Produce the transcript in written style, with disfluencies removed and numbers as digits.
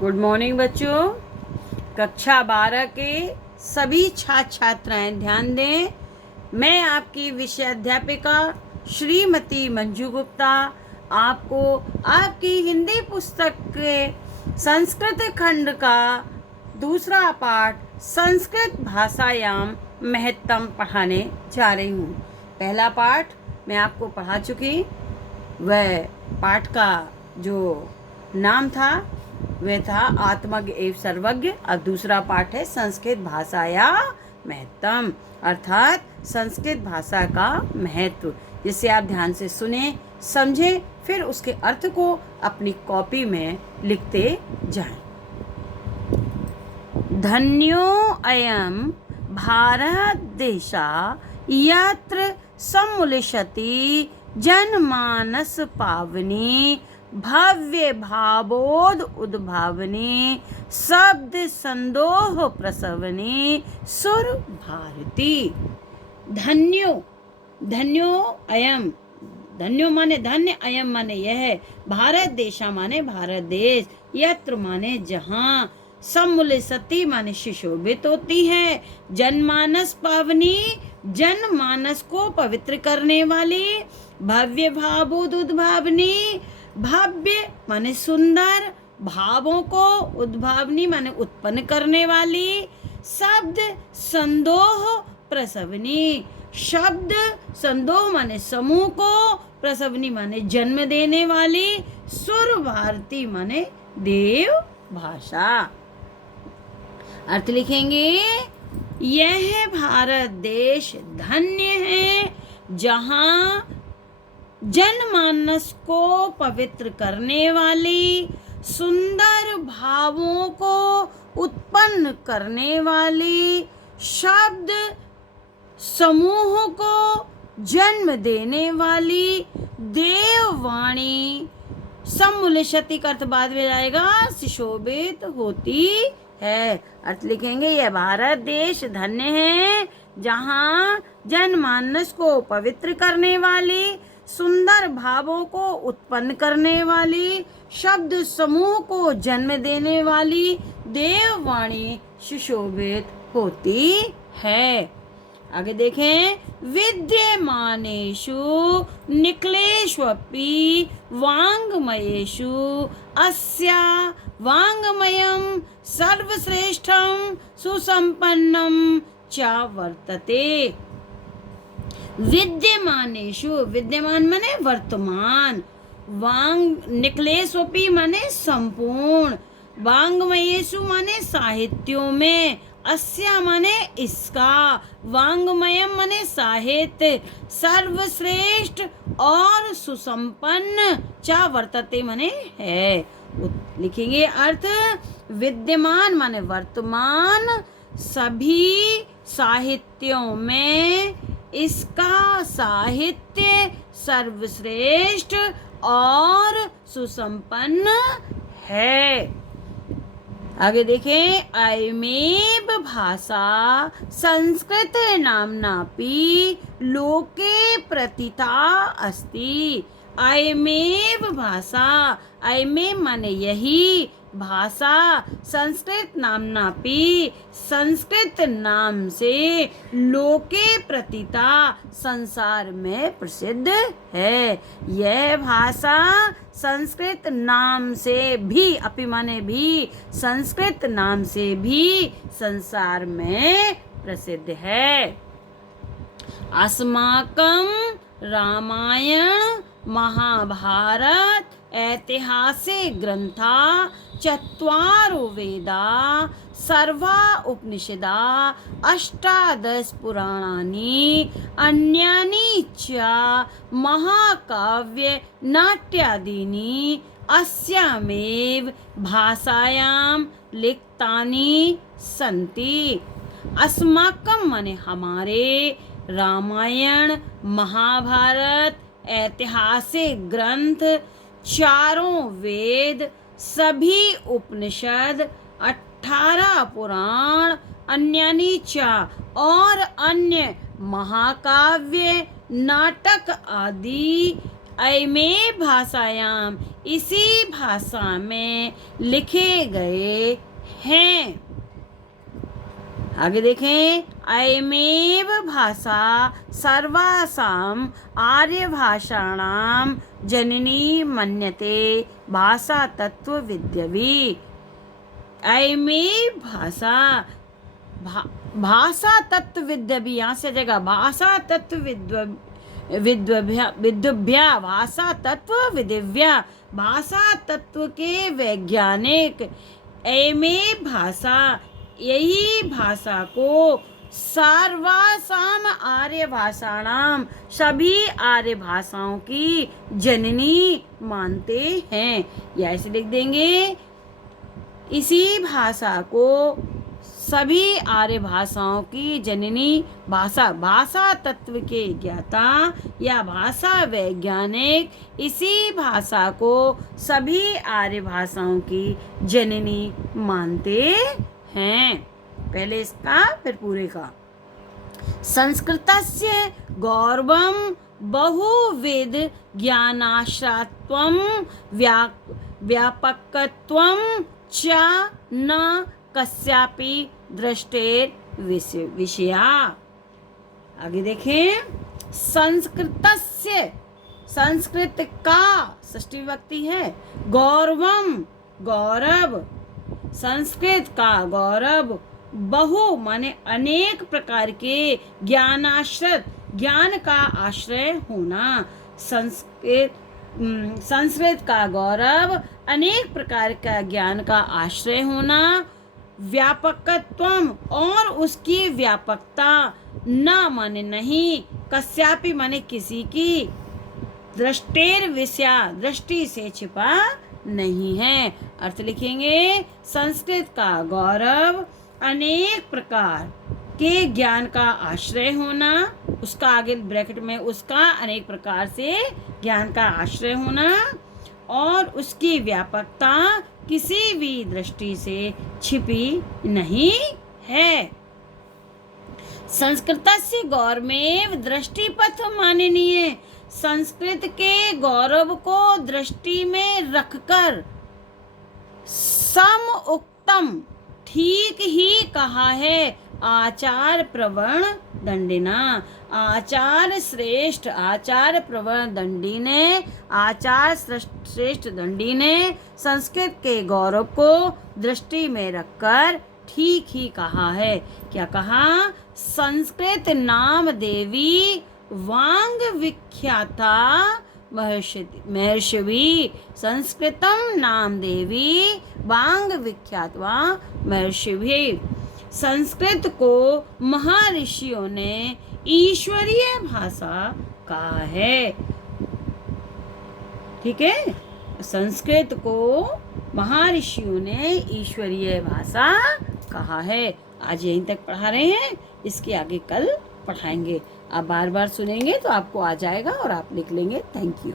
Good morning बच्चों। कक्षा 12 के सभी छात्र छात्राएं ध्यान दें। मैं आपकी विषय अध्यापिका श्रीमती मंजू गुप्ता आपको आपकी हिंदी पुस्तक के संस्कृत खंड का दूसरा पाठ संस्कृत भाषायाम महत्तम पढ़ाने जा रही हूँ। पहला पाठ मैं आपको पढ़ा चुकी। वह पाठ का जो नाम था वह था आत्मज्ञ एवं सर्वज्ञ। अब दूसरा पाठ है संस्कृत भाषाया महत्तम, अर्थात संस्कृत भाषा का महत्व, जिसे आप ध्यान से सुने, समझें, फिर उसके अर्थ को अपनी कॉपी में लिखते जाएं। धन्यो अयं भारत देशा यत्र सम्मिलिष्यति जनमानस पावनी भव्य भावोद उद्भावनी शब्द संदोह प्रसवनी सुर भारती। धन्यो, धन्यो अयम, धन्यो माने धन्य, अयम माने यह, भारत देशा माने भारत देश, यत्र माने जहाँ, सम्मिलिष्यति माने सुशोभित होती है, जनमानस पावनी जनमानस को पवित्र करने वाली, भव्य भावोद उद्भावनी, भव्य माने सुंदर, भावों को उद्भावनी माने उत्पन्न करने वाली, शब्द संदोह प्रसवनी, शब्द संदोह माने समूह को, प्रसवनी माने जन्म देने वाली, सुर भारती माने देव भाषा। अर्थ लिखेंगे, यह भारत देश धन्य है जहाँ जनमानस को पवित्र करने वाली, सुंदर भावों को उत्पन्न करने वाली, शब्द समूह को जन्म देने वाली देववाणी, सम्मिलिष्यति का अर्थ बाद में आएगा, सुशोभित होती है। अर्थ लिखेंगे, यह भारत देश धन्य है जहाँ जनमानस को पवित्र करने वाली, सुंदर भावों को उत्पन्न करने वाली, शब्द समूह को जन्म देने वाली देववाणी सुशोभित होती है। आगे देखें, विद्यमानेषु निखिलेष्वपि वाङ्मयेषु अस्या वाङ्मयं सर्वश्रेष्ठं सुसंपन्नं च वर्तते। विद्यमानेषु, विद्यमान माने वर्तमान, वांग निखिलेष्वपि माने संपूर्ण, वाङ्मयेषु माने साहित्यों में, अस्या माने इसका, वाङ्मयम माने साहित्य, सर्वश्रेष्ठ और सुसंपन्न, चा वर्तते माने है। लिखेंगे अर्थ, विद्यमान माने वर्तमान, सभी साहित्यों में इसका साहित्य सर्वश्रेष्ठ और सुसंपन्न है। आगे देखें, अयमेव भाषा संस्कृत नाम्नापि लोके प्रथिता अस्ति। अयमेव भाषा, अयमेव माने यही, भाषा संस्कृत नाम्नापि संस्कृत नाम से, लोके प्रथिता संसार में प्रसिद्ध है। यह भाषा संस्कृत नाम से भी, अपि माने भी, संस्कृत नाम से भी संसार में प्रसिद्ध है। अस्माकं रामायण महाभारत ऐतिहासिक ग्रंथा चत्वारो वेदा सर्वा उपनिषदा अष्टादश पुराणानि अन्यानि च महाकाव्य नाट्यादीनि अस्यामेव भाषायां लिखितानि सन्ति। अस्माकं माने हमारे, रामायण महाभारत ऐतिहासिक ग्रंथ, चारों वेद, सभी उपनिषद, 18 पुराण, अन्यानि च और अन्य महाकाव्य नाटक आदि अयमे भाषायाम, इसी भाषा में लिखे गए हैं। आगे देखें, अयमेव भाषा सर्वासाम आर्य भाषाणाम जननी मन्यते भाषा तत्व विद्यवी। अयमे भाषा, भाषा तत्व विद्यवी, यहाँ से जगह भाषा तत्व विद्वभ्या, भाषा तत्व विदिव्या, भाषा तत्व के वैज्ञानिक। अयमे भाषा, यही भाषा को सर्वासाम आर्य भाषाणाम, सभी आर्य भाषाओं की जननी मानते हैं। या ऐसे लिख देंगे, इसी भाषा को सभी आर्य भाषाओं की जननी, भाषा, भाषा तत्व के ज्ञाता या भाषा वैज्ञानिक, इसी भाषा को सभी आर्य भाषाओं की जननी मानते हैं। पहले इसका फिर पूरे का। संस्कृतस्य गौरवं बहुविध ज्ञानाश्रयत्वं व्यापकत्वं च न कस्यापि दृष्टेर विषया। आगे देखें, संस्कृतस्य, संस्कृत का षष्ठी विभक्ति है, गौरवम, गौरव, संस्कृत का गौरव, बहु माने अनेक प्रकार के, ज्ञानाश्रित, ज्ञान का आश्रय होना। संस्कृत का गौरव, अनेक प्रकार का ज्ञान का आश्रय होना। व्यापकत्वम, और उसकी व्यापकता, न माने नहीं, कस्यापि माने किसी की, दृष्टेर विषया, दृष्टि से छिपा नहीं है। अर्थ लिखेंगे, संस्कृत का गौरव, अनेक प्रकार के ज्ञान का आश्रय होना, उसका आगे ब्रैकेट में, उसका अनेक प्रकार से ज्ञान का आश्रय होना, और उसकी व्यापकता किसी भी दृष्टि से छिपी नहीं है। संस्कृतस्य गौरवमेव दृष्टिपथ माननीय, संस्कृत के गौरव को दृष्टि में रखकर सम उक्तम, ठीक ही कहा है, आचार प्रवण दंडिना, आचार्य श्रेष्ठ, आचार्य प्रवण दंडी ने, आचार्य श्रेष्ठ दंडी ने संस्कृत के गौरव को दृष्टि में रखकर ठीक ही कहा है। क्या कहा? संस्कृत नाम देवी वांग विख्याता महर्षि, संस्कृतम नाम देवी वांग विख्यातवा महर्षि। संस्कृत को महर्षियों ने ईश्वरीय भाषा कहा है। ठीक है, संस्कृत को महर्षियों ने ईश्वरीय भाषा कहा है। आज यहीं तक पढ़ा रहे हैं, इसके आगे कल पढ़ाएंगे। आप बार बार सुनेंगे तो आपको आ जाएगा और आप लिख लेंगे। Thank you.